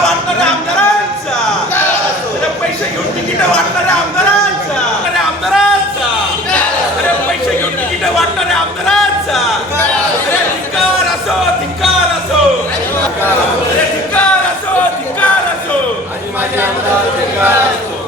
वाटणाऱ्या आमदारांचा, पैसे घेऊन तिकीट वाटणाऱ्या आमदारांचा, अरे पैसे घेऊन तिकीट वाटणाऱ्या आमदारांचा, अरे धिक्कार असो, धिक्कार असो, अरे धिक्कार असो, धिक्कार असो, माझे आमदार धिक्कार असो.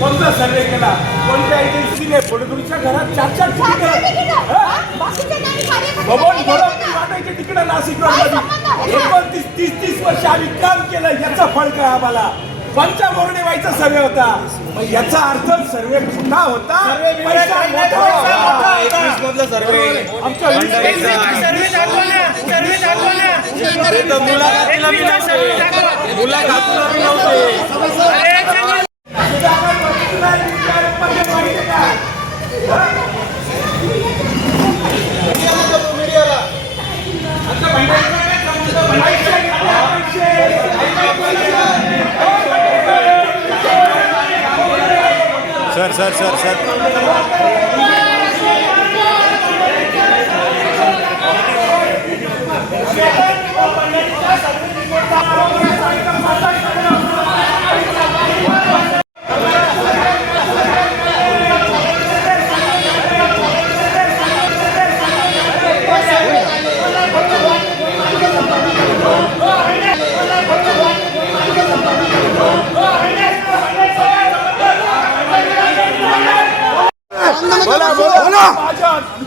कोणता सर्वे केला, कोणत्या एजन्सीने फडणवीसच्या घरात 4-4 वाटायचे तिकडे नाशिक रोडमध्ये 29-30 वर्ष आम्ही काम केलं. याचा फळ काय आम्हाला पंचामोरणे व्हायचा सर्वे होता. याचा अर्थ सर्वे खोटा होता. सर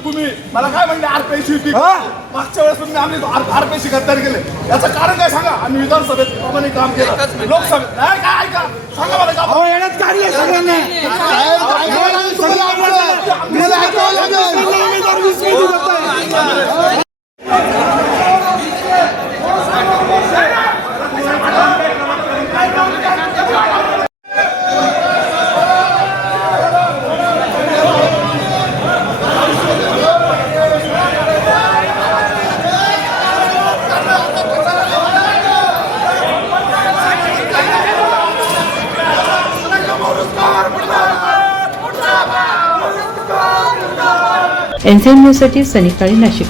तुम्ही मला काय म्हणले आरपीआयची होती मागच्या वेळेस तुम्ही आम्ही आरपीआयची गद्दारी केले. याचं कारण काय सांगा. आम्ही विधानसभेत प्रमाणे काम केलं, लोकसभेत नाही काय ऐका सांगा मला एनसीएन न्यूजसाठी सनी काळे, नाशिक.